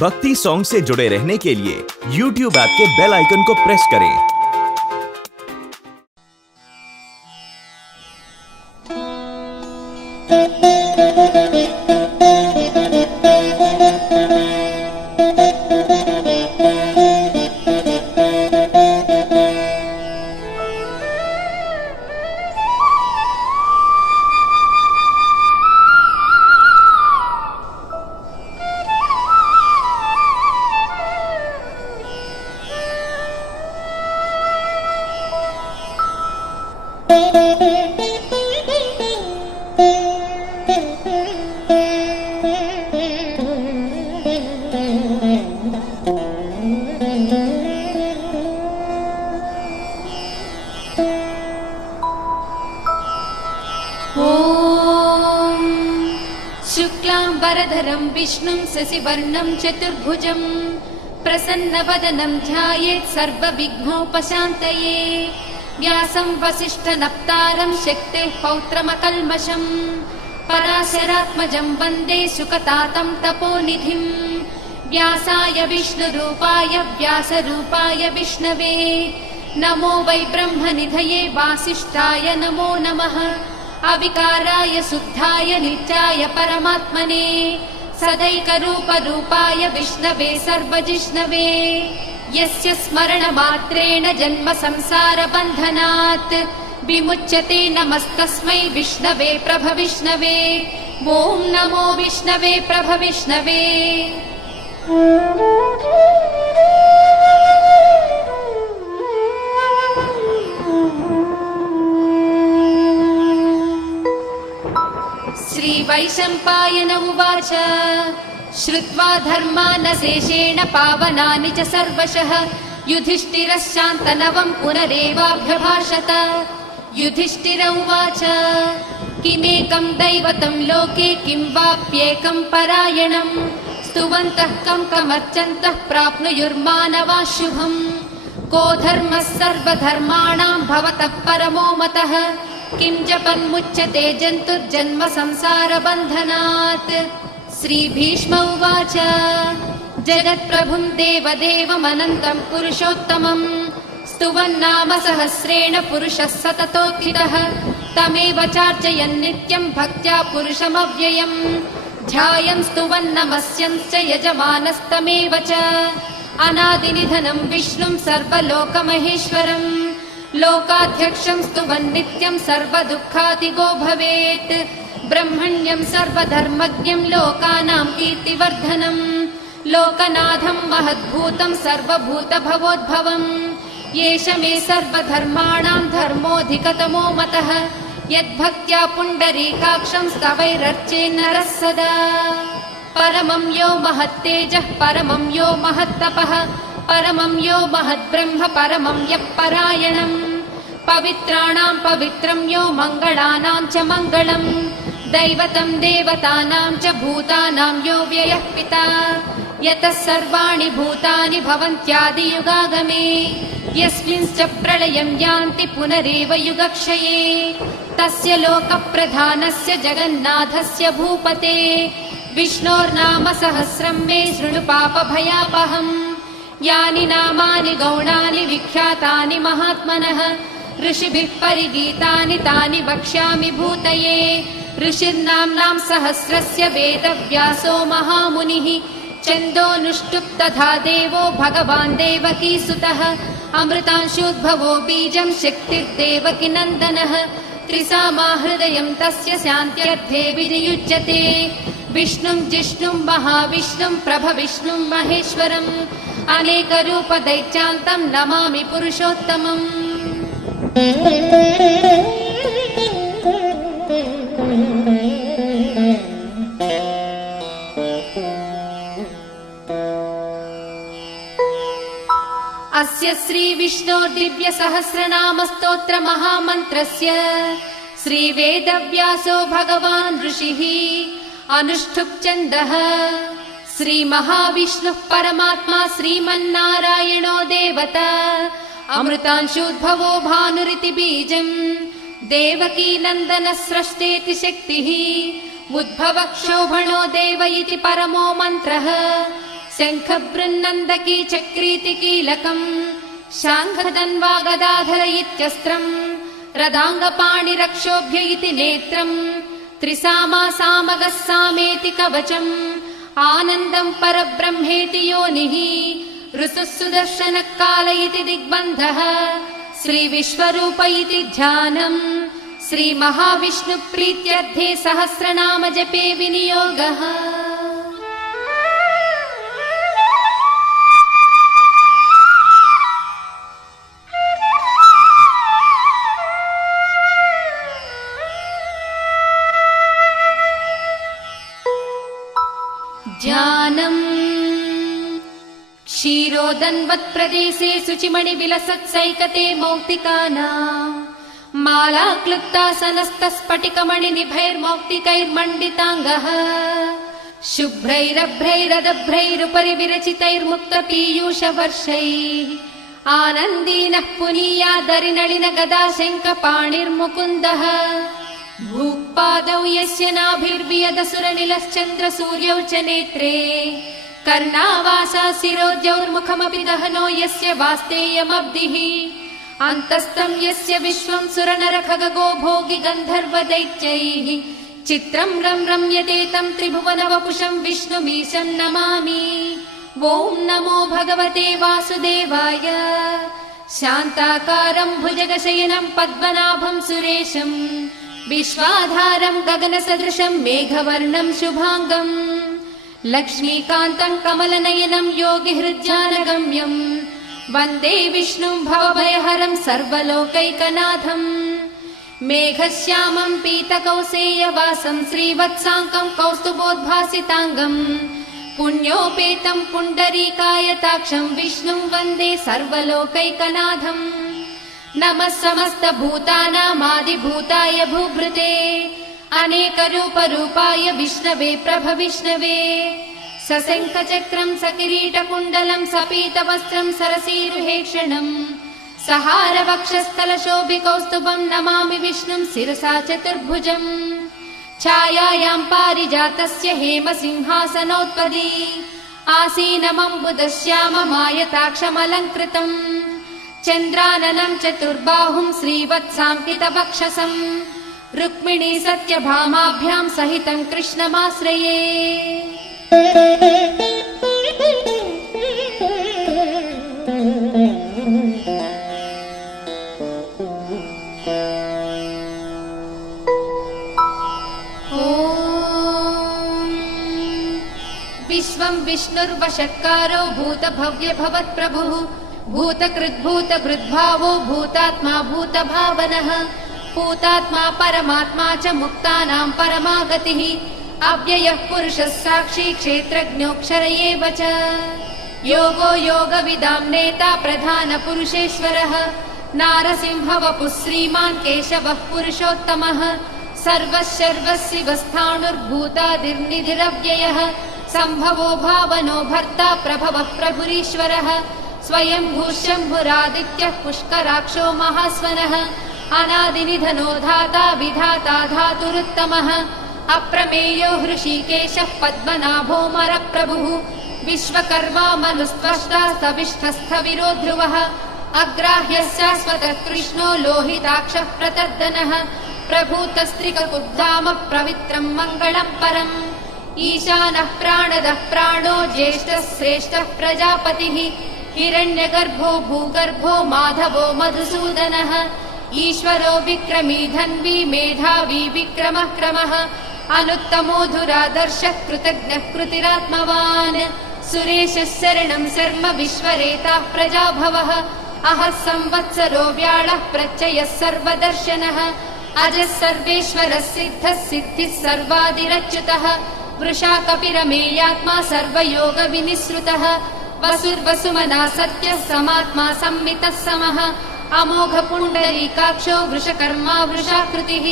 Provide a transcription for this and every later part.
भक्ति सॉन्ग से जुड़े रहने के लिए YouTube ऐप के बेल आइकन को प्रेस करें। शुक्लांबरधरं विष्णुं शशिवर्णं चतुर्भुजं प्रसन्नवदनं ध्यायेत् सर्वविघ्नोपशान्तये। व्यासं वसिष्ठनप्तारं शक्तेः पौत्रमकल्मषं पराशरात्मजं वन्दे शुकतातं तपोनिधिं। व्यासाय विष्णुरूपाय व्यासरूपाय विष्णवे नमो वै ब्रह्मनिधये वासिष्ठाय नमो नमः। अविकाराय शुद्धाय नित्याय परमात्मने सदैकरूपरूपाय विष्णवे सर्वजिष्णवे। यस्य स्मरणमात्रेण जन्म संसारबन्धनात् विमुच्यते नमस्तस्मै विष्णवे प्रभविष्णवे। ॐ नमो विष्णवे प्रभविष्णवे। श्रीवैशम्पायन उवाच श्रुत्वा धर्मानशेषेण पावनानि च सर्वशः युधिष्ठिरः शान्तनवं पुनरेवाभ्यभाषत। युधिष्ठिर उवाच किमेकं दैवतं लोके किं वाप्येकं परायणं स्तुवन्तः कं कमर्चन्तः प्राप्नुयुर्मानवाः शुभम्। को धर्मः सर्वधर्माणां भवतः परमो मतः किं जपन्मुच्यते जन्तुर्जन्म संसारबन्धनात्। श्रीभीष्म उवाच जगत्प्रभुं देवदेवमनन्तं पुरुषोत्तमं स्तुवन्नाम सहस्रेण पुरुषः सततोत्थितः तमेव चार्चयन् नित्यं भक्त्या पुरुषमव्ययम्। ध्यायन् स्तुवन्नमस्यंश्च यजमानस्तमेव च अनादिनिधनं विष्णुं सर्वलोकमहेश्वरम्। लोकाध्यक्षं स्तुवन् नित्यं सर्वदुःखातिगो भवेत्। ब्रह्मण्यं सर्वधर्मज्ञं लोकानां कीर्तिवर्धनम् लोकनाथं महद्भूतं सर्वभूतभवोद्भवम्। एष मे सर्वधर्माणां धर्मोऽधिकतमो मतः यद्भक्त्या पुण्डरीकाक्षं स्तवैरर्चेन्नरः सदा। परमं यो महत्तेजः परमं यो महत्तपः परमं यो महद्ब्रह्म परमं यः परायणम्। पवित्राणां पवित्रं यो मङ्गलानां च मङ्गलम् दैवतं देवतानां च भूतानां यो व्ययः पिता। यतः सर्वाणि भूतानि भवन्त्यादियुगागमे यस्मिंश्च प्रलयं यान्ति पुनरेव युगक्षये। तस्य लोकप्रधानस्य जगन्नाथस्य भूपते विष्णोर्नाम सहस्रं मे शृणु पापभयापहम्। यानि नामानि गौणानि विख्यातानि महात्मनः ऋषिभिः परिगीतानि तानि वक्ष्यामि भूतये। ऋषिर्नाम्नां सहस्रस्य वेदव्यासो महामुनिः छन्दोऽनुष्टुप् तथा देवो भगवान् देवकीसुतः। अमृतांशोद्भवो बीजं शक्तिर्देवकी नन्दनः त्रिसामा हृदयं तस्य शान्त्यर्थे विनियुज्यते। विष्णुं जिष्णुं महाविष्णुं प्रभविष्णुं महेश्वरम् अनेकरूपदैत्यान्तं नमामि पुरुषोत्तमम्। अस्य श्रीविष्णोर्दिव्यसहस्रनामस्तोत्र महामन्त्रस्य श्रीवेदव्यासो भगवान् ऋषिः अनुष्ठुप् छन्दः। श्रीमहाविष्णुः परमात्मा श्रीमन्नारायणो देवता अमृतांशोद्भवो भानुरिति बीजम् देवकी नन्दन स्रष्टेति शक्तिः उद्भवक्षोभणो देव इति परमो मन्त्रः शङ्खबृन्नन्दकी चक्रीति कीलकम् शाङ्खधन्वा गदाधर इत्यस्त्रम् रदाङ्गपाणिरक्षोभ्य इति नेत्रम् त्रिसामा सामगः सामेति कवचम् आनन्दम् परब्रह्मेति योनिः ऋसुः सुदर्शनः काल इति दिग्बन्धः श्रीविश्वरूप इति ध्यानम् श्रीमहाविष्णुप्रीत्यर्थे सहस्रनाम जपे विनियोगः। ध्यानम् क्षीरोदन्वत्प्रदेशे शुचिमणिविलसत्सैकते मौक्तिकानाम् मालाक्लुप्तासनस्तस्फटिकमणिनिभैर्मौक्तिकैर्मण्डिताङ्गः शुभ्रैरभ्रैरदभ्रैरुपरि विरचितैर्मुक्तपीयूषवर्षैः आनन्दीनः पुनीयादरिनलिनगदाशङ्खपाणिर्मुकुन्दः भूपादौ यस्य नाभिर्वियदसुरनिलश्चन्द्रसूर्यौ च नेत्रे कर्णावासा शिरोद्यौर्मुखमपि दहनो यस्य वास्तेयमब्धिः अन्तस्थं यस्य विश्वं सुरनरखगो भोगि गन्धर्वदैत्यैः चित्रं रम्यते तं त्रिभुवनवपुषं विष्णुमीशं नमामि। ॐ नमो भगवते वासुदेवाय। शान्ताकारं भुजगशयनं पद्मनाभं सुरेशं विश्वाधारं गगनसदृशं मेघवर्णं शुभाङ्गं लक्ष्मीकान्तं कमलनयनं योगिहृद्यानगम्यम् वन्दे विष्णुं भवभयहरं सर्वलोकैकनाथम् मेघश्यामं पीतकौसेयवासं श्रीवत्साङ्कं कौस्तुभोद्भासिताङ्गम् पुण्योपेतं पुण्डरीकायताक्षं विष्णुं वन्दे सर्वलोकैकनाथम्। नमः समस्तभूतानामादिभूताय भूभृते अनेकरूपरूपाय विष्णवे प्रभविष्णवे सशङ्खचक्रं सकिरीटकुण्डलं सपीतवस्त्रं सरसीरुहेक्षणम् सहारवक्षस्थलशोभिकौस्तुभं नमामि विष्णुं शिरसा चतुर्भुजम् छायायां पारिजातस्य हेमसिंहासनोत्पदी आसीनमम्बुदश्याममायताक्षमलङ्कृतम् चन्द्राननं चतुर्बाहुं श्रीवत्साङ्कितवक्षसम् रुक्मिणी सत्यभामाभ्यां सहितं कृष्णमाश्रये। विश्वं विष्णुर्वषट्कारो भूतभव्य भवत्प्रभुः भूतकृद्भूतभृद्भावो भूतात्मा भूतभावनः भूतात्मा परमात्मा च मुक्तानां परमागतिः अव्ययः पुरुषः साक्षी क्षेत्रज्ञोऽक्षर एव च योगो योगविदां नेता प्रधानपुरुषेश्वरः नारसिंहवपुः श्रीमान् केशवः पुरुषोत्तमः सर्वशर्वशिवस्थाणुर्भूतादिर्निधिरव्ययः सम्भवो भावनो भर्ता प्रभवः प्रभुरीश्वरः स्वयंभूः शम्भुरादित्यः पुष्कराक्षो महास्वनः अनादिनिधनो धाता विधाता धातुरुत्तमः अप्रमेयो हृषीकेशः पद्मनाभो मरप्रभुः विश्वकर्मा मनुस्त्वष्टा स्तविष्ठस्थविरो ध्रुवः अग्राह्यः शाश्वतः कृष्णो लोहिताक्षः प्रतर्दनः प्रभूतस्त्रिककुब्धाम पवित्रं मङ्गलं परम् ईशानः प्राणदः प्राणो ज्येष्ठः श्रेष्ठः प्रजापतिः हिरण्यगर्भो भूगर्भो माधवो मधुसूदनः ईश्वरो विक्रमी धन्वी मेधावी विक्रमः क्रमः अनुत्तमो धुरादर्शः कृतज्ञः कृतिरात्मवान् सुरेशः शरणं शर्म विश्वरेताः प्रजाभवः अहः संवत्सरो व्याळः प्रत्ययः सर्वदर्शनः अजः सर्वेश्वरः सिद्धः सिद्धिः सर्वादिरच्युतः वृषा कपिरमेयात्मा सर्वयोगविनिसृतः वसुर्वसुमना सत्यः समात्मा संमितः समः अमोघ पुण्डरीकाक्षो वृषकर्मा वृषाकृतिः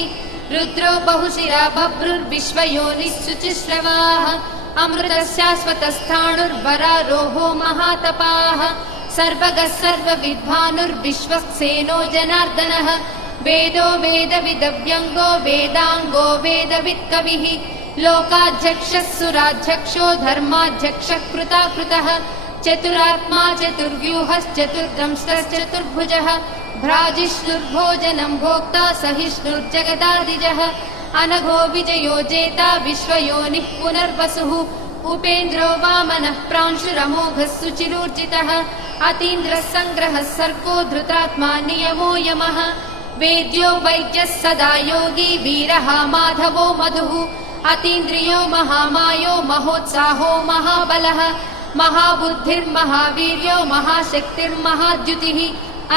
रुद्रो बहुशिरा बभ्रुर्विश्वयोनिः शुचिश्रवाः अमृतः शाश्वतस्थाणुर्वरारोहो महातपाः सर्वगः सर्वविद्वानुर्विश्वक्सेनो जनार्दनः वेदो वेदविदव्यङ्गो वेदाङ्गो वेदवित्कविः लोकाध्यक्षः सुराध्यक्षो धर्माध्यक्षः कृताकृतः चतुरात्मा चतुर्व्यूहश्चतुर्दंष्टश्चतुर्भुजः भ्राजिष्णुर्भोजनं भोक्ता सहिष्णुर्जगदादिजः अनघो विजयो जेता विश्वयोनिः पुनर्वसुः उपेन्द्रो वामनः प्रांशुरमोघः सुचिरूर्जितः अतीन्द्रः सङ्ग्रहः सर्गो धृतात्मा नियमो यमः वेद्यो वैद्यः सदा योगी वीरः माधवो मधुः अतीन्द्रियो महामायो महोत्साहो महाबलः महाबुद्धिर्महावीर्यो महाशक्तिर्महाद्युतिः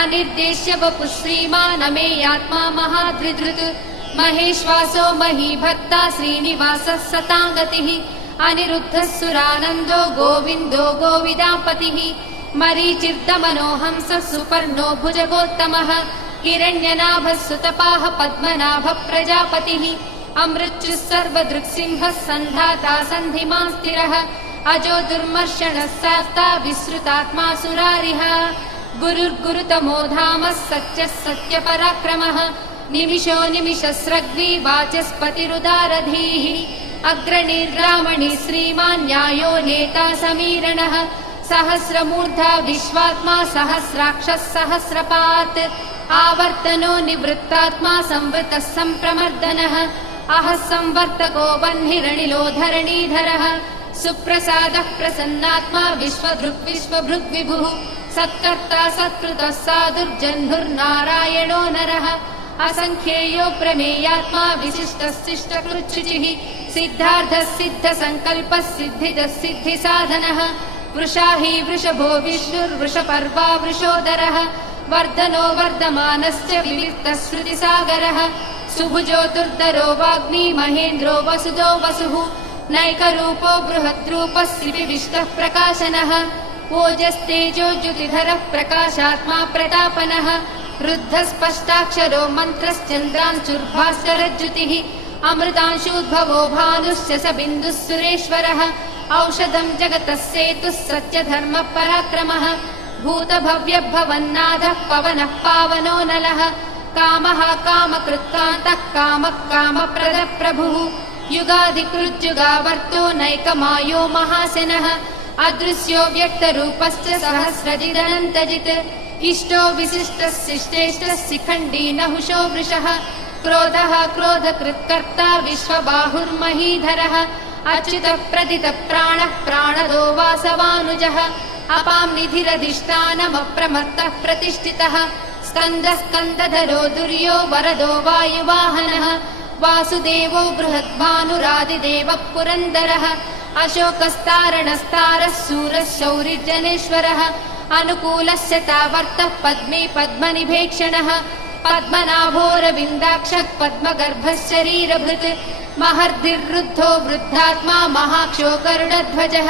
अनिर्देश्य वपुः श्रीमान् अमेयात्मा महाधृधृत् महेश्वासो महीभक्ता श्रीनिवासः सताङ्गतिः अनिरुद्धः सुरानन्दो गोविन्दो गोविदापतिः मरीचिर्दमनो हंसः सुपर्णो भुजगोत्तमः हिरण्यनाभः सुतपाः पद्मनाभः प्रजापतिः अमृत्युः सर्वदृक्सिंहः सन्धाता सन्धिमान् स्थिरः अजो दुर्मर्षणः शास्ता विसृतात्मा सुरारिः गुरुर्गुरुतमो धामः सत्यः सत्यपराक्रमः निमिषो निमिषस्रग्वी वाचस्पतिरुदारधीः अग्रणीर्रामणी श्रीमान् न्यायो नेता समीरणः सहस्रमूर्धा विश्वात्मा सहस्राक्षः सहस्रपात् आवर्तनो निवृत्तात्मा संवृतः सम्प्रमर्दनः अहः संवर्तको वह्निरनिलो धरणीधरः सुप्रसादः प्रसन्नात्मा विश्वभृग्विभुः सत्कर्ता सत्कृतः साधुर्जह्नुर्नारायणो नरः असंख्येयो प्रमेयात्मा विशिष्टः शिष्टकृच्छुचिः सिद्धार्थः सिद्धसङ्कल्पः सिद्धिदः सिद्धिसाधनः वृषाही वृषभो विष्णुर्वृषपर्वा वृषोदरः वर्धनो वर्धमानश्च विविक्तः श्रुतिसागरः सुभुजो दुर्धरो वाग्मी महेन्द्रो वसुदो वसुः नैकरूपो बृहद्रूपः शिविविष्टः प्रकाशनः ओजस्तेजो ज्युतिधरः प्रकाशात्मा प्रतापनः रुद्धस्पष्टाक्षरो मन्त्रश्चन्द्रांशुर्भास्करज्युतिः अमृतांशूद्भवो भानुश्च स बिन्दुः सुरेश्वरः औषधं जगतः सेतुः सत्यधर्मपराक्रमः भूतभव्यभवन्नाथः पवनः पावनो नलः कामः कामकृत्कान्तः कामः कामप्रदः प्रभुः युगाधिकृत्युगावर्तो नैकमायो महासेनः अदृश्यो व्यक्तरूपश्च सहस्रजिदनन्तजित् इष्टो विशिष्टः शिष्टेष्टः शिखण्डी नहुषो वृषः क्रोधः क्रोधकृत्कर्ता विश्वबाहुर्महीधरः अच्युतः प्रदितः प्राणः प्राणदो वासवानुजः अपां निधिरधिष्ठानमप्रमत्तः प्रतिष्ठितः स्कन्दः स्कन्दधरो दुर्यो वरदो वायुवाहनः वासुदेवो बृहद्भानुरादिदेवः पुरन्दरः अशोकस्तारणस्तारः शूरः शौरिर्जनेश्वरः अनुकूलस्य तावर्तः पद्मे पद्मनिभेक्षणः पद्मनाभोरविन्दाक्षः पद्मगर्भः शरीरभृत् महर्धिर्रुद्धो वृद्धात्मा महाक्षो गरुडध्वजः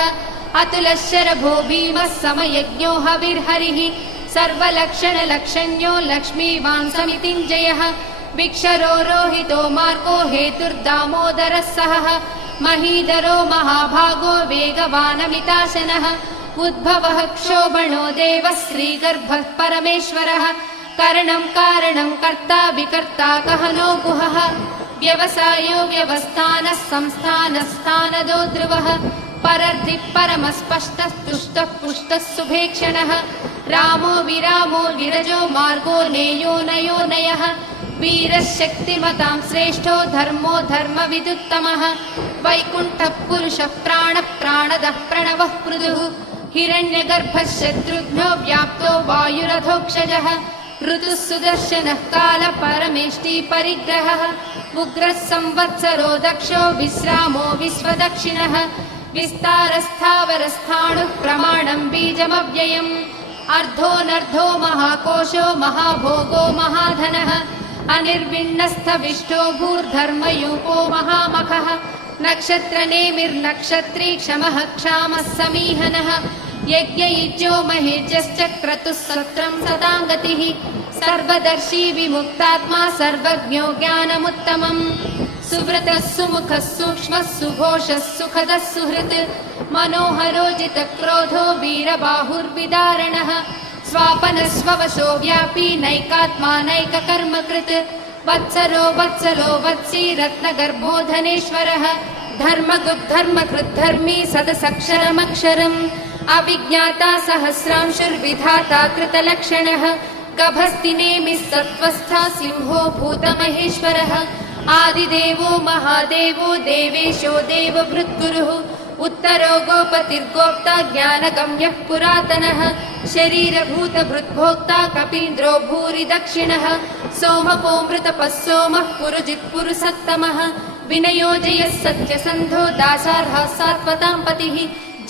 अतुलः शरभो भीमः समयज्ञो हविर्हरिः सर्वलक्षणलक्षण्यो लक्ष्मीवान् समितिञ्जयः विक्षरो रोहितो मार्गो हेतुर्दामोदरः सहः महीधरो महाभागो वेगवानमिताशनः उद्भवः क्षोभणो देवः श्रीगर्भः परमेश्वरः करणं कारणं कर्ता विकर्ता गहनो गुहः व्यवसायो व्यवस्थानः संस्थानस्थानदो ध्रुवः परर्धिः परमस्पष्टः तुष्टः पुष्टः सुभेक्षणः रामो विरामो विरजो मार्गो नेयो नयो नयः वीरः शक्तिमतां श्रेष्ठो धर्मो धर्मविदुत्तमः वैकुण्ठः पुरुषः प्राणः प्राणदः प्रणवः पृथुः हिरण्यगर्भः शत्रुघ्नो व्याप्तो वायुरथोक्षजः ऋतुः सुदर्शनः कालः परमेष्टि परिग्रहः उग्रः संवत्सरो दक्षो विश्रामो विश्वदक्षिणः विस्तारस्थावरस्थाणुः प्रमाणं बीजमव्ययम् अर्धोऽनर्धो महाकोशो महाभोगो महाधनः अनिर्विण्णस्थविष्टो भूर्धर्मयूपो महामखः नक्षत्रनेमिर्नक्षत्री क्षमः क्षामः समीहनः यज्ञयुज्यो महेज्यश्च क्रतुः सत्रं सदाङ्गतिः सर्वदर्शी विमुक्तात्मा सर्वज्ञो ज्ञानमुत्तमम् सुव्रतः सुमुखः सूक्ष्मः सुघोषः सुखदः सुहृत् मनोहरोजितक्रोधो वीरबाहुर्विदारणः स्वापनस्ववशो व्यापी नैकात्मा नैककर्मकृत् वत्सरो वत्सलो वत्सी रत्नगर्भो धनेश्वरः धर्मकृद्धर्मी सदसक्षरमक्षरम् अविज्ञाता सहस्रांशुर्विधाता कृतलक्षणः गभस्ति नेमिः सत्त्वस्था सिंहो भूतमहेश्वरः आदिदेवो महादेवो देवेशो देवभृद्गुरुः उत्तरो गोपतिर्गोप्ता ज्ञानगम्यः पुरातनः शरीरभूतभृद्भोक्ता कपीन्द्रो भूरि दक्षिणः सोमपोऽमृतपः सोमः पुरुजित्पुरुसत्तमः विनयोजयः सत्यसन्धो दासार्हः सात्वतां पतिः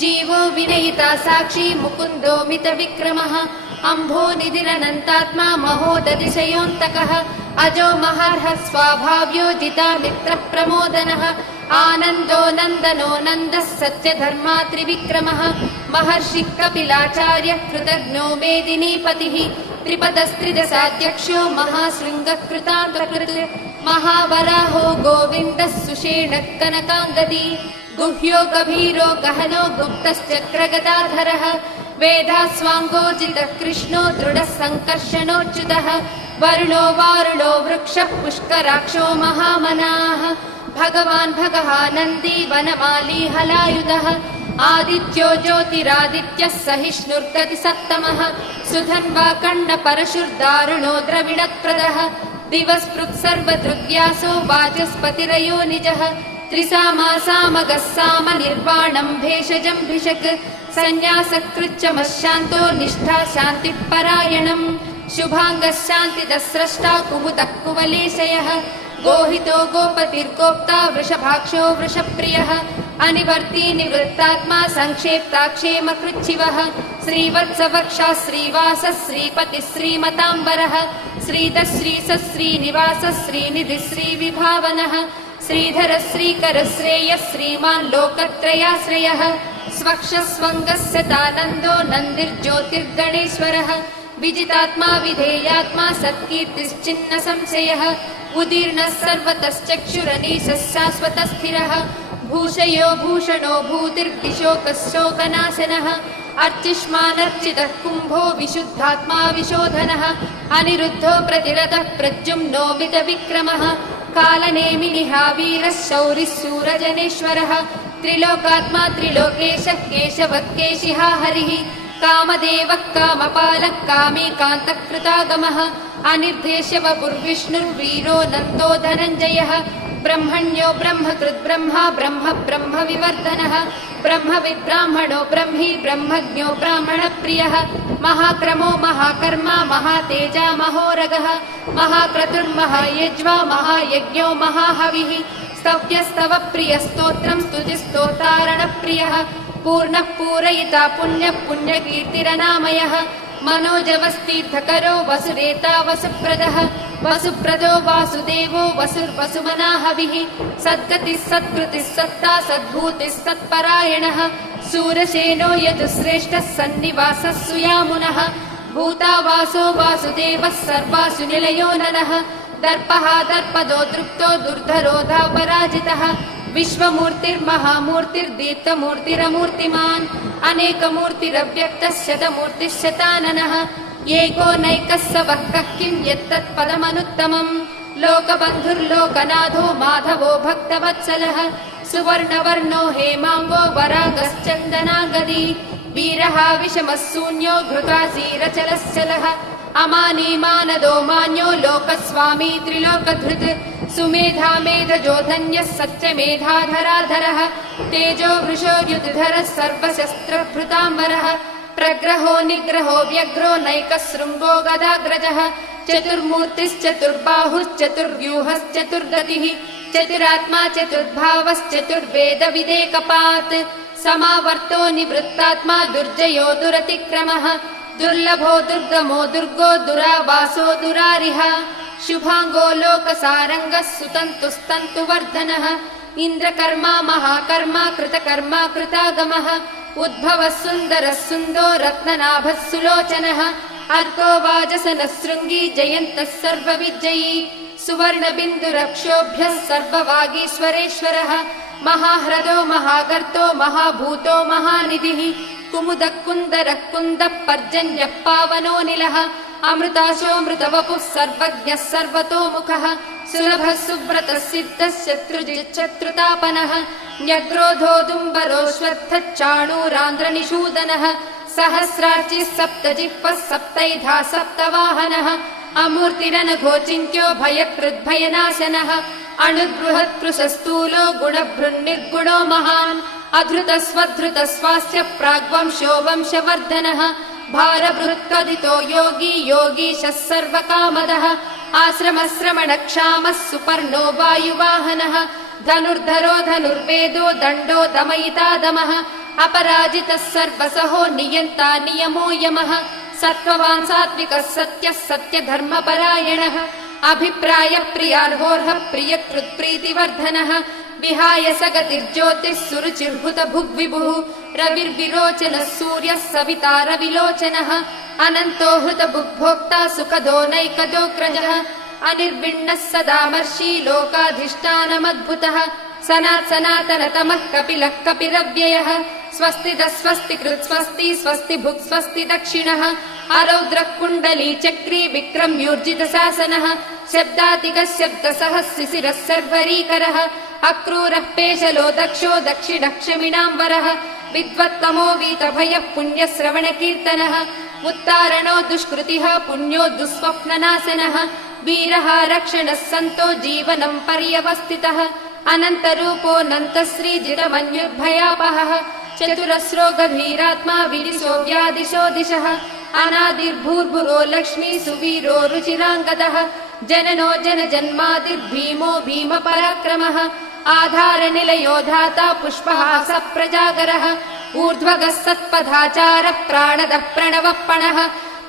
जीवो विनयिता साक्षी मुकुन्दो मितविक्रमः अम्भो निधिरनन्तात्मा महोदतिशयोऽन्तकः अजो महार्हः स्वाभाव्यो जिता मित्रप्रमोदनः आनन्दो नन्दनो नन्दः सत्यधर्मा त्रिविक्रमः महर्षिः कपिलाचार्यः कृतज्ञो मेदिनीपतिः त्रिपदस्त्रिदशाध्यक्षो महाशृङ्गः कृतान्तकृत् महावराहो गोविन्दः सुषेणः कनकाङ्गदी गुह्यो गभीरो गहनो गुप्तश्चक्रगदाधरः वेदास्वाङ्गोजितः कृष्णो दृढः सङ्कर्षणोच्युतः वरुणो वारुणो वृक्षः पुष्कराक्षो महामनाः भगवान् भगवानन्दी वनमाली हलायुधः आदित्यो ज्योतिरादित्यः सहिष्णुर्गतिसत्तमः सुधन्वा कण्डपरशुर्दारुणो द्रविणप्रदः दिवस्पृक् सर्वदृग्व्यासो वाचस्पतिरयो निजः त्रिसामासामगः साम निर्वाणं भेषजं भिषक् संन्यासकृच्चमशान्तो निष्ठा शान्तिः परायणम् शुभाङ्गः शान्तिदः स्रष्टा कुमुदः कुवलेशयः गोहितो गोपतिर्गोप्ता वृषभाक्षो वृषप्रियः अनिवर्ती निवृत्तात्मा संक्षेप्ताक्षेमकृच्छिवः श्रीवत्सवक्षः श्रीवासः श्रीपतिः श्रीमताम्बरः श्रीधः श्रीसः श्रीनिवासः श्रीनिधिः श्रीविभावनः श्रीधरः श्रीकरः श्रेयः श्रीमान् लोकत्रयाश्रयः स्वक्षस्वङ्गस्य तानन्दो नन्दिर्ज्योतिर्गणेश्वरः विजितात्मा विधेयात्मा सत्कीर्तिश्चिन्न संशयः उदीर्णः सर्वतश्चक्षुरनीशः शाश्वतस्थिरः भूषयो भूषणो भूतिर्दिशोकः शोकनाशनः अर्चिष्मानर्चितः कुम्भो विशुद्धात्मा विशोधनः अनिरुद्धो प्रतिरतः प्रद्युम्नो मितविक्रमः कालनेमिनिहावीरः शौरिः शूरजनेश्वरः त्रिलोकात्मा त्रिलोकेशः केशवः केशिहा हरिः कामदेवः कामपालः कामीकान्तः कृतागमः अनिर्देश्य वपुर्विष्णुर्वीरो नन्दो धनञ्जयः ब्रह्मण्यो ब्रह्मकृद्ब्रह्मा ब्रह्म ब्रह्मविवर्धनः ब्रह्मविद्ब्राह्मणो ब्रह्मी ब्रह्मज्ञो ब्राह्मणप्रियः महाक्रमो महाकर्मा महातेजा महोरगः महाक्रतुर्महायज्वा महायज्ञो महाहविः स्तव्यस्तवप्रियस्तोत्रं स्तुतिस्तोतारणप्रियः पूर्णः पूरयिता पुण्यः पुण्यकीर्तिरनामयः मनोजवस्तीर्थकरो वसुरेता वसुप्रदः वसुप्रदो वासुदेवो वसुर्वसुमनाहविः सद्गतिः सत्कृतिः सत्ता सद्भूतिः सत्परायणः शूरसेनो यदुश्रेष्ठः सन्निवासः सुयामुनः भूतावासो वासुदेवः सर्वासु निलयो ननः दर्पः दर्पदो दृप्तो दुर्धरोधापराजितः विश्वमूर्तिर्महामूर्तिर्दीप्तमूर्तिरमूर्तिमान् अनेकमूर्तिरव्यक्तः शतमूर्तिः शताननः एको नैकः स वः कः किं यत्तत्पदमनुत्तमम् लोकबन्धुर्लोकनाथो माधवो भक्तवत्सलः सुवर्णवर्णो हेमाङ्गो वरागश्चन्दनागदी वीरः विषमः शून्यो घृतासीरचलश्चलः अमानीमानदो मान्यो लोकस्वामी त्रिलोकधृत् सुमेधा मेधजो धन्यः सत्यमेधाधराधरः तेजो वृषो युतिधरः सर्वशस्त्रभृताम्बरः प्रग्रहो निग्रहो व्यग्रो नैकशृङ्गो गदाग्रजः चतुर्मूर्तिश्चतुर्बाहुश्चतुर्व्यूहश्चतुर्गतिः चतुरात्मा चतुर्भावश्चतुर्वेदविदेकपात् समावर्तो निवृत्तात्मा दुर्जयो दुरतिक्रमः दुर्लभो दुर्गमो दुर्गो दुरावासो दुरारिः शुभाङ्गो लोकसारङ्गः सुतन्तुस्तन्तुवर्धनः इन्द्रकर्मा महाकर्मा कृतकर्मा कृतागमः उद्भवः सुन्दरः सुन्दो रत्ननाभः सुलोचनः अर्को वाजसनः शृङ्गी जयन्तः सर्वविजयी सुवर्णबिन्दुरक्षोभ्यः सर्ववागीश्वरेश्वरः महाह्रदो महागर्तो महाभूतो महानिधिः कुमुदः कुन्दरः कुन्दः पर्जन्यः पावनोऽनिलः अमृताशोऽमृतवपुः सर्वज्ञः सर्वतोमुखः सुलभः सुव्रतः सिद्धः शत्रुजिच्छत्रुतापनः न्यग्रोधोदुम्बरोऽश्वत्थश्चाणूरान्ध्रनिषूदनः सहस्रार्चिः सप्तजिह्वः सप्तैधा सप्तवाहनः अमूर्तिरनघोचिन्त्यो भयकृद्भयनाशनः अणुर्बृहत्कृशस्थूलो गुणभृन्निर्गुणो महान् अधृतस्वधृतस्वास्य प्राग्वंशो वंशवर्धनः भारभृत्कथितो योगी योगीशः सर्वकामदः आश्रमश्रमणक्षामः सुपर्णो वायुवाहनः धनुर्धरो धनुर्वेदो दण्डो दमयितादमः अपराजितः सर्वसहो नियन्ता नियमो यमः सत्त्ववान् सात्विकः सत्यः सत्यधर्मपरायणः अभिप्रायः प्रियार्होर्हः प्रियकृत्प्रीतिवर्धनः विहाय सगतिर्ज्योतिः सुरुचिर्भुत भुग्विभुः रविर्विरोचनः सूर्यः सविता रविलोचनः अनन्तो हृतबुग्भोक्ता सुखदो नैकदोग्रजः अनिर्विण्णः सदामर्षि लोकाधिष्ठानमद्भुतः सनातनतमः कपिलः कपिरव्ययः स्वस्तिदः स्वस्तिकृत् स्वस्ति स्वस्ति भुक् स्वस्ति दक्षिणः अरौद्रः कुण्डली चक्री विक्रम्यूर्जितशासनः शब्दातिकः शब्दसः शिशिरः सर्वरीकरः अक्रूरः पेशलो दक्षो दक्षिणः क्षमिणाम्बरः विद्वत्तमो वीतभयः पुण्यश्रवणकीर्तनः उत्तारणो दुष्कृतिः पुण्यो दुःस्वप्ननाशनः वीरः रक्षणः सन्तो जीवनं पर्यवस्थितः अनन्तरूपोऽनन्तश्रीजितमन्युर्भयापहः चतुरस्रो गभीरात्मा विदिशो व्यादिशो दिशः अनादिर्भूर्भुरो लक्ष्मी सुवीरो रुचिराङ्गदः जननो जनजन्मादिर्भीमो भीमपराक्रमः आधारनिलयो धाता पुष्पहास प्रजागरः ऊर्ध्वगः सत्पथाचारः प्राणदः प्रणवः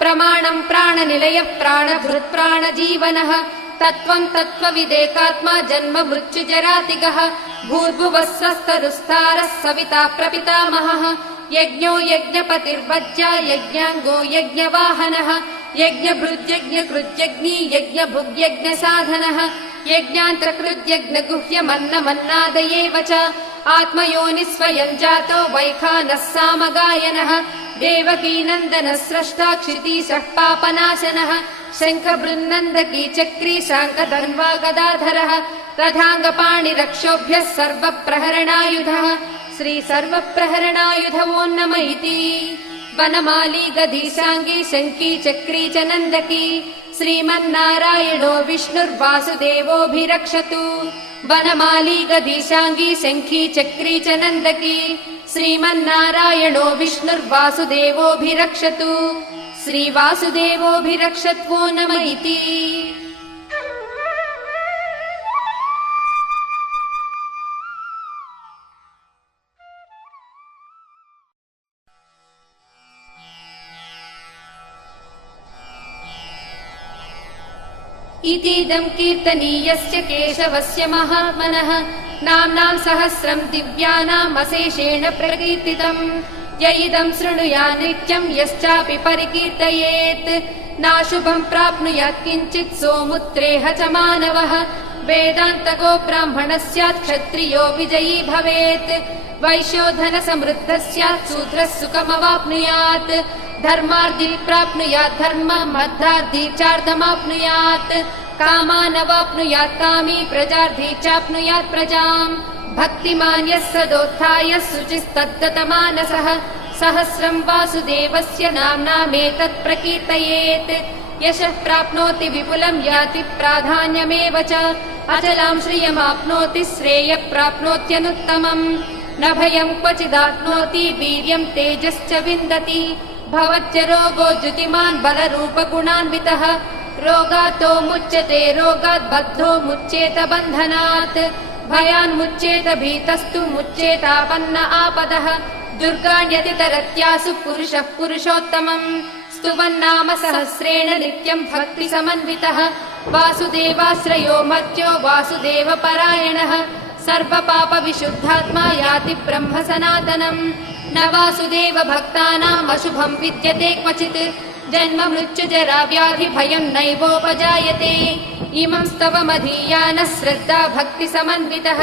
प्रमाणं प्राणनिलयः प्राणभृत् प्राणजीवनः तत्त्वं तत्त्वविदेकात्मा जन्म मृत्युजरातिगः भूर्भुवः स्वस्तरुस्तारः सविता प्रपितामहः यज्ञो यज्ञपतिर्वज्या यज्ञाङ्गो यज्ञवाहनः यज्ञभृद्यज्ञकृत्यग्नि यज्ञभुग्यज्ञसाधनः यज्ञान्तकृद्यज्ञगुह्यमन्नमन्नादयेव च आत्मयोनिस्वयं जातो वैखानः सामगायनः देवकीनन्दनः स्रष्टा क्षितीशः पापनाशनः शङ्खबृन्नन्दकी चक्री शाङ्कधन्वा गदाधरः रथाङ्गपाणिरक्षोभ्यः सर्वप्रहरणायुधः श्री सर्वप्रहरणायुधवो नम इति वनमाली गदीशाङ्गी शङ्की चक्री च नन्दकी श्रीमन्नारायणो विष्णुर्वासुदेवोऽभिरक्षतु वनमाली गदीशाङ्गी शङ्खी चक्री च नन्दकी श्रीमन्नारायणो विष्णुर्वासुदेवोऽभिरक्षतु श्रीवासुदेवोऽभिरक्षत्वो नम इति इतीदं कीर्तनीयस्य केशवस्य महात्मनः नाम्नां सहस्रं दिव्यानाम् अशेषेण प्रकीर्तितम् य इदं शृणुयात् नित्यं यश्चापि परिकीर्तयेत् नाशुभं प्राप्नुयात् किञ्चित् सोमुत्रेह च मानवः वेदान्तको ब्राह्मणः स्यात् क्षत्रियो विजयी भवेत् वैश्यो धनसमृद्धः स्यात् शूद्रः सुखमवाप्नुयात् धर्मार्थी प्राप्नुयात् धर्मम् अर्थार्थी चार्थमाप्नुयात् कामानवाप्नुयात् कामी प्रजार्थी चाप्नुयात् प्रजाम् भक्तिमान् यः सदोत्थाय शुचिस्तद्गतमानसः सहस्रं वासुदेवस्य नाम्नामेतत् प्रकीर्तयेत् यशः प्राप्नोति विपुलं याति प्राधान्यमेव च अचलां श्रियमाप्नोति श्रेयः प्राप्नोत्यनुत्तमम् न भयं क्वचिदाप्नोति वीर्यं तेजश्च विन्दति भवच्च रोगो द्युतिमान् बलरूपगुणान्वितः रोगातो मुच्यते रोगात् बद्धो मुच्येत बन्धनात् भयान्मुच्येत भीतस्तु मुच्येतापन्न आपदः दुर्गाण्यतितरत्यासु पुरुषः पुरुषोत्तमम् स्तुवन्नाम सहस्रेण नित्यं भक्तिसमन्वितः वासुदेवाश्रयो मर्त्यो वासुदेवपरायणः सर्वपापविशुद्धात्मा याति ब्रह्म सनातनम् न वासुदेव भक्तानाम् अशुभं विद्यते क्वचित् जन्म मृत्युजरा व्याधि भयं नैवोपजायते इमं स्तवमधीयानः श्रद्धा भक्तिसमन्वितः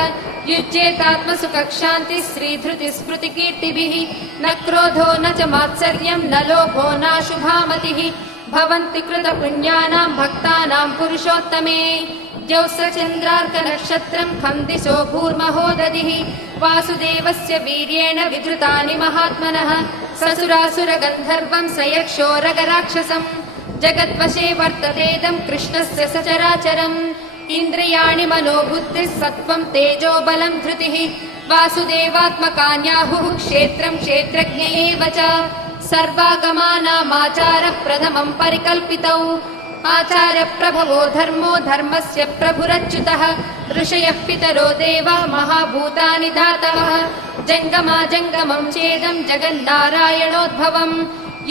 युज्येतात्मसुखशान्तिः श्रीधृतिस्मृतिकीर्तिभिः न क्रोधो न च मात्सर्यं न लोभो नाशुभामतिः भवन्ति कृतपुण्यानां भक्तानां पुरुषोत्तमे द्यौसचन्द्रार्कनक्षत्रं खं दिशो भूर्महो दधिः वासुदेवस्य वीर्येण विधृतानि महात्मनः ससुरासुरगन्धर्वं स यक्षोरगराक्षसम् जगद्वशे वर्ततेदं कृष्णस्य सचराचरम् इन्द्रियाणि मनोबुद्धिः सत्त्वं तेजो बलं धृतिः वासुदेवात्मकान्याहुः क्षेत्रं क्षेत्रज्ञ एव च सर्वागमानामाचारः प्रथमं परिकल्पितौ आचार्यप्रभवो धर्मो धर्मस्य प्रभुरच्युतः ऋषयः पितरो देवा महाभूतानि धातवः जङ्गमाजङ्गमं चेदं जगन्नारायणोद्भवम्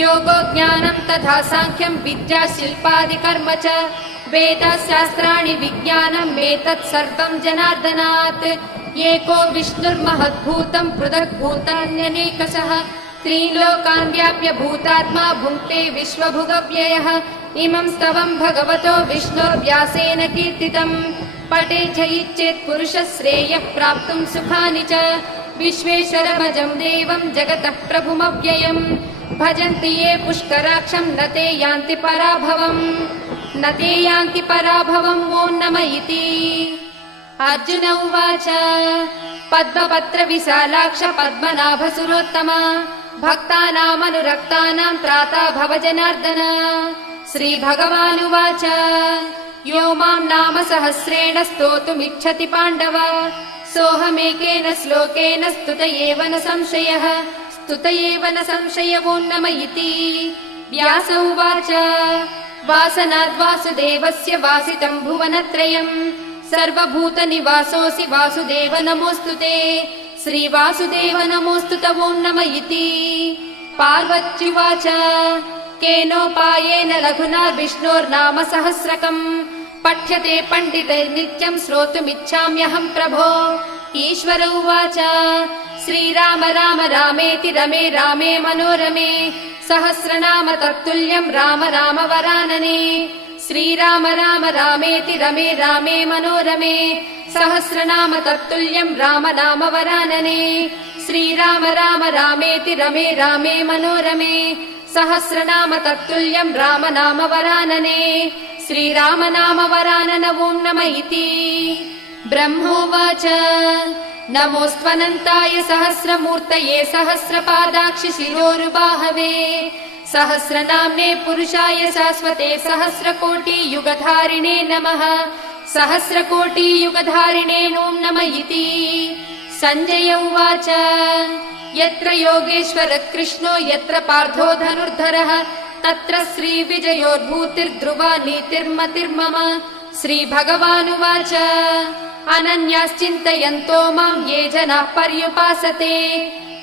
योगो ज्ञानं तथा साङ्ख्यं विद्या शिल्पादिकर्म च वेदशास्त्राणि विज्ञानम् एतत् सर्वं जनार्दनात् एको विष्णुर्महद्भूतं पृथग्भूतान्यनेकशः त्रीलोकान् व्याप्य भूतात्मा भुङ्क्ते विश्वभुगव्ययः इमं स्तवं भगवतो विष्णोर्व्यासेन कीर्तितम् पठे च इच्छेत् पुरुषः श्रेयः प्राप्तुं सुखानि च विश्वेश्वरमजं देवं जगतः प्रभुमव्ययम् भजन्ति ये पुष्कराक्षं न ते यान्ति पराभवम् न ते यान्ति पराभवम् ॐ नम इति अर्जुन उवाच पद्मपत्रविशालाक्ष पद्मनाभसुरोत्तमा भक्तानामनुरक्तानां त्राता भव जनार्दन श्रीभगवानुवाच यो मां नाम सहस्रेण स्तोतुमिच्छति पाण्डव सोऽहमेकेन श्लोकेन स्तुत एव न संशयः स्तुत एव न संशयो नम इति व्यास उवाच वासनाद्वासुदेवस्य वासितं भुवनत्रयम् सर्वभूतनिवासोऽसि वासुदेव नमोऽस्तु ते श्रीवासुदेव नमोऽस्तु ते ॐ नम इति पार्वत्युवाच केनोपायेन लघुना विष्णोर्नाम सहस्रकम् पठ्यते पण्डितैर्नित्यं श्रोतुमिच्छाम्यहं प्रभो ईश्वर उवाच श्रीराम राम रामेति रमे रामे मनोरमे सहस्रनाम तत्तुल्यं राम राम वरानने श्रीराम राम रामेति रमे रामे मनोरमे सहस्रनाम तत्तुल्यं राम नाम वरानने श्रीराम राम रामेति रमे रामे मनोरमे सहस्रनाम तत्तुल्यं राम नाम वरानने श्रीराम नाम वरानन ॐ नम इति ब्रह्मोवाच नमोऽस्त्वनन्ताय सहस्रमूर्तये सहस्रपादाक्षि शिरोरुबाहवे सहस्रनाम्ने पुरुषाय शाश्वते सहस्रकोटियुगधारिणे नमः सहस्रकोटियुगधारिणे ॐ नम इति सञ्जय उवाच यत्र योगेश्वरः कृष्णो यत्र पार्थो धनुर्धरः तत्र श्रीविजयोर्भूतिर्ध्रुवा नीतिर्मतिर्मम श्रीभगवानुवाच अनन्याश्चिन्तयन्तो मां ये जनाः पर्युपासते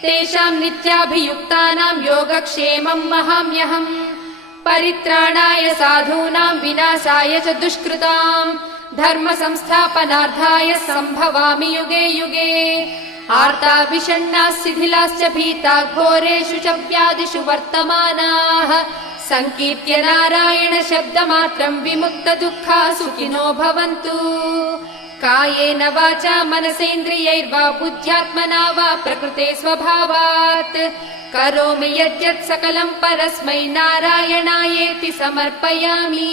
तेषां नित्याभियुक्तानां योगक्षेमं वहाम्यहम् परित्राणाय साधूनां विनाशाय च दुष्कृतां धर्म संस्थापनार्थाय सम्भवामि युगे युगे आर्ता विषण्णाः शिथिलाश्च भीता घोरेषु च व्याधिषु वर्तमानाः संकीर्त्य नारायण शब्दमात्रं विमुक्त दुःखा सुखिनो भवन्तु कायेन वाचा मनसेन्द्रियैर्वा बुद्ध्यात्मना वा प्रकृते स्वभावात् करोमि यद्यत् सकलं परस्मै नारायणायेति समर्पयामि।